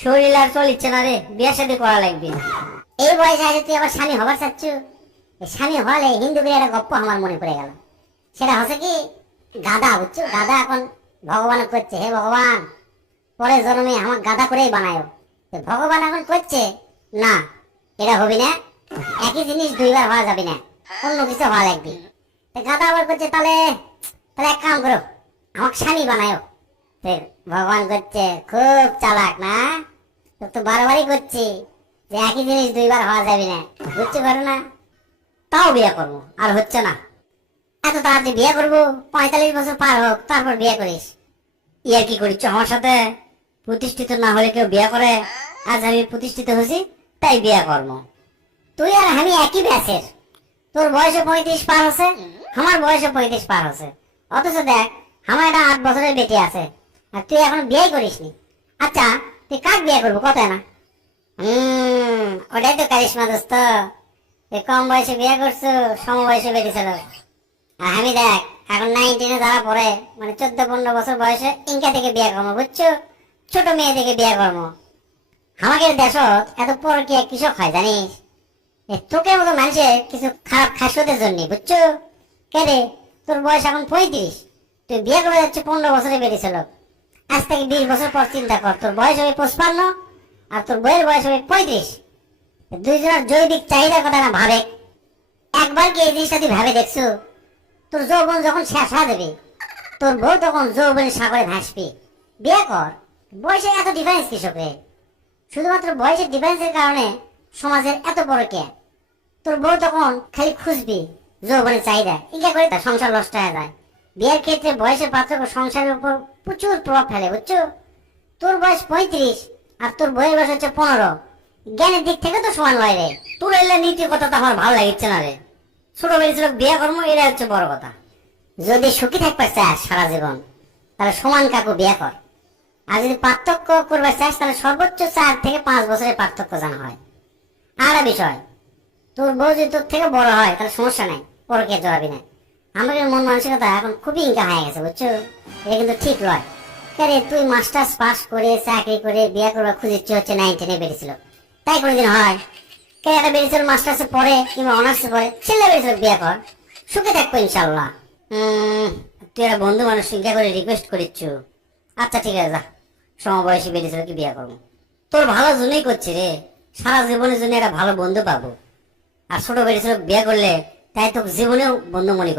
শরীর আর চল ইচ্ছে না রে বিয়ে শাদী করা লাগবে। এই বয়সে আছে তুই আবার স্বামী হবার চাচ্ছ? স্বামী হলে হিন্দু একটা গপ্প আমার মনে পড়ে গেল। সেটা হচ্ছে কি গাদা বুঝছ? গাদা এখন ভগবান করছে। হে ভগবান পরে জন্মে আমার গাদা করেই বানায়। ভগবান এখন করছে? না। এটা হবি না। একই জিনিস দুইবার হওয়া যাবে না। অন্য কিছু হওয়া লাগবে। গাদা আবার করছে, তাহলে তাহলে এক কাম করো। আমাকে স্বামী বানায়। ভগবান করছে, খুব চালাক না? তো বারবারই যে একই জিনিস দুইবার হওয়া যাবে না। না? তাও বিয়ে করব, আর হচ্ছে না। এত তাড়াতাড়ি বিয়ে করব, পঁয়তাল্লিশ বছর পার হোক, তারপর বিয়ে করিস। ইয়ার কি করিস আমার সাথে? প্রতিষ্ঠিত না হলে কেউ বিয়ে করে? আজ আমি প্রতিষ্ঠিত হয়েছি, তাই বিয়ে করব। তুই আর আমি একই ব্যাচের তোর বয়সে পঁয়ত্রিশ পার হচ্ছে আমার বয়সে পঁয়ত্রিশ পার হচ্ছে অথচ দেখ, আমার একটা আট বছরের বেটি আছে, আর তুই এখন বিয়ে করিসনি। আচ্ছা তুই কাক বিয়ে করব? কত না। হুম, ওটাই তো কারিশমা দোস্ত। তুই কম বয়সে বিয়ে করছ, সম বয়সে বেটি ছিল। আর আমি দেখ, এখন নাইনটিনে যারা পড়ে মানে চোদ্দ পনেরো বছর বয়সে ইনকা থেকে বিয়ে করব, বুঝছ? ছোট মেয়ে থেকে বিয়ে করব। আমাদের দেশত এত পর কি কৃষক হয়, জানিস? এ তোকে মতো মানুষে কিছু খারাপ খাসিয়তের জন্য, বুঝছ? কে রে? তোর বয়স এখন পঁয়ত্রিশ। তুই বিয়ে করে যাচ্ছে পনেরো বছরে বেরিয়েছিল আজ থেকে বিশ বছর পর চিন্তা কর, তোর বয়স হবে পঁচপান্ন আর তোর বইয়ের বয়স হবে পঁয়ত্রিশ। দুইজনের জৈবিক চাহিদার কথা না ভাবে। একবার কি এই জিনিসটা তুই ভাবে দেখছ? তোর যৌবন যখন শেষ হয়ে তোর বউ তখন যৌবনের সাগরে ভাসবে। বিয়ে কর, বয়সে এত ডিফারেন্স কৃষকে শুধুমাত্র বয়সের ডিফারেন্সের কারণে সমাজের এত বড় কে? তোর বউ তখন খালি খুঁজবি যৌবনের চাহিদা। ইঙ্গা করে সংসার নষ্ট হয়ে যায়। বিয়ের ক্ষেত্রে বয়সের পার্থক্য সংসারের উপর প্রচুর প্রভাব ফেলে, বুঝছ? তোর বয়স পঁয়ত্রিশ আর তোর বইয়ের বয়স হচ্ছে পনেরো। জ্ঞানের দিক থেকে তো সমান লয় রে। তোর এলে নীতি কথা তো আমার ভালো লাগছে না রে। ছোট বেরিয়েছিল বিয়ে করব এটা হচ্ছে বড় কথা। যদি সুখী থাকতে চাস সারা জীবন, তাহলে সমান কাকু বিয়ে কর। আর যদি পার্থক্য করবে চাস, তাহলে সর্বোচ্চ চার থেকে পাঁচ বছরের পার্থক্য জানা হয়। আর বিষয়, তোর বউ যদি তোর থেকে বড় হয়, তাহলে সমস্যা নাই পরকে জড়াবি না আমাদের মন মানসিকতা এখন খুবই ইনকা হয়ে গেছে, বুঝছ? এটা কিন্তু ঠিক নয়। আরে, তুই মাস্টার্স পাস করে, চাকরি করে বিয়ে করবা খুঁজিচ্ছি হচ্ছে নাইন টেনে বেরিয়েছিল। তাই কোনোদিন হয়? কে একটা বেরিয়েছিল মাস্টার্সে পড়ে, কিংবা অনার্সে পড়ে, ছেলে বেরিয়েছিল বিয়ে কর। সুখে থাকব ইনশাল্লাহ তুই একটা বন্ধু মানুষ, চিন্তা করে রিকোয়েস্ট করিচ্ছু। আচ্ছা ঠিক আছে, যা। সমবয়সী বেরিয়েছিল কি বিয়ে করব? তোর ভালো জন্যই করছি রে। সারা জীবনের জন্য একটা ভালো বন্ধু পাবো। আর ছোট বেরিয়েছিল বিয়ে করলে, তাই তো জীবনেও বন্ধু মনে করবি।